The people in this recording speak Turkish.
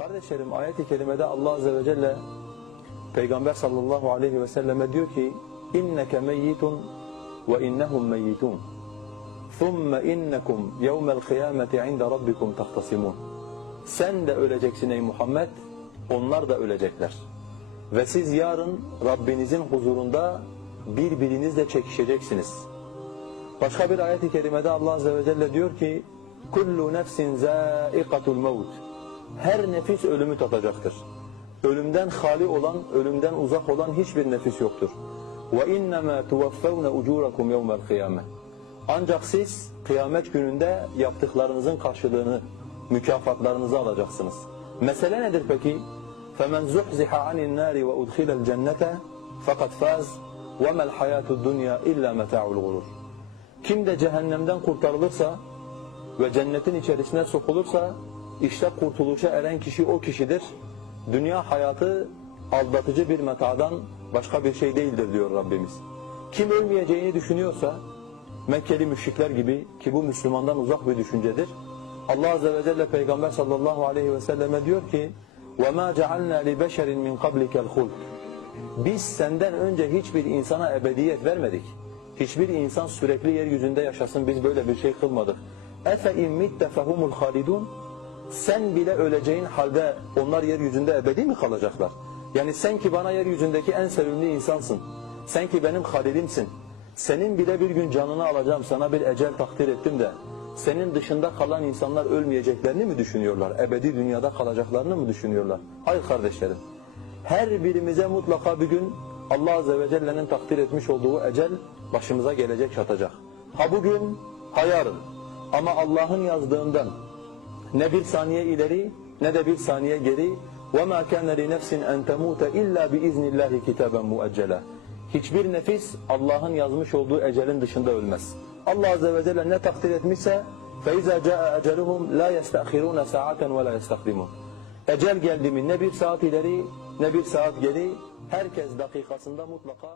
Kardeşlerim ayet-i kerimede Allah Azze ve Celle Peygamber sallallahu aleyhi ve selleme diyor ki inneke meyyitun ve innehum meyyitun ثُمَّ اِنَّكُمْ يَوْمَ الْقِيَامَةِ عِنْدَ رَبِّكُمْ تَخْتَصِمُونَ Sen de öleceksin ey Muhammed, onlar da ölecekler. Ve siz yarın Rabbinizin huzurunda birbirinizle çekişeceksiniz. Başka bir ayet-i kerimede Allah Azze ve Celle diyor ki kullu nefsin zâikatul mevt her nefis ölümü tatacaktır. Ölümden hali olan, ölümden uzak olan hiçbir nefis yoktur. Ve innemâ tuvaffevne ucûrakum yevmel kıyâme. Ancak siz kıyamet gününde yaptıklarınızın karşılığını, mükafatlarınızı alacaksınız. Mesele nedir peki? فَمَنْ زُحْزِحَ عَنِ النَّارِ وَاُدْخِلَ الْجَنَّةَ فَقَدْ فَازْ وَمَا الْحَيَاةُ الدُّنْيَا اِلَّا مَتَاعُ الْغُرُورِ Kim de cehennemden kurtarılırsa ve cennetin içerisine sokulursa işte kurtuluşa eren kişi o kişidir. Dünya hayatı aldatıcı bir metadan başka bir şey değildir diyor Rabbimiz. Kim ölmeyeceğini düşünüyorsa Mekkeli müşrikler gibi ki bu Müslümandan uzak bir düşüncedir. Allah Azze ve Celle Peygamber sallallahu aleyhi ve selleme diyor ki وَمَا جَعَلْنَا لِبَشَرٍ مِنْ قَبْلِكَ الْخُلْدِ Biz senden önce hiçbir insana ebediyet vermedik. Hiçbir insan sürekli yeryüzünde yaşasın biz böyle bir şey kılmadık. اَفَاِنْ مِتَّ فَهُمُ الْخَالِدُونَ sen bile öleceğin halde onlar yeryüzünde ebedi mi kalacaklar? Yani sen ki bana yeryüzündeki en sevimli insansın. Sen ki benim halilimsin. Senin bile bir gün canını alacağım, sana bir ecel takdir ettim de senin dışında kalan insanlar ölmeyeceklerini mi düşünüyorlar? Ebedi dünyada kalacaklarını mı düşünüyorlar? Hayır kardeşlerim. Her birimize mutlaka bir gün Allah Azze ve Celle'nin takdir etmiş olduğu ecel başımıza gelecek çatacak. Ha bugün, ha yarın. Ama Allah'ın yazdığından ne bir saniye ileri ne de bir saniye geri وَمَا كَانَ لِنَفْسٍ اَنْ تَمُوتَ اِلَّا بِاِذْنِ اللّٰهِ كِتَابًا مُؤَجَّلًا Hiçbir nefis Allah'ın yazmış olduğu ecelin dışında ölmez. Allah Azze ve Celle ne takdir etmişse فَاِذَا جَاءَ اَجَلُهُمْ لَا يَسْتَأْخِرُونَ سَاعَةً وَلَا يَسْتَقْدِمُونَ Ecel geldi mi ne bir saat ileri ne bir saat geri herkes dakikasında mutlaka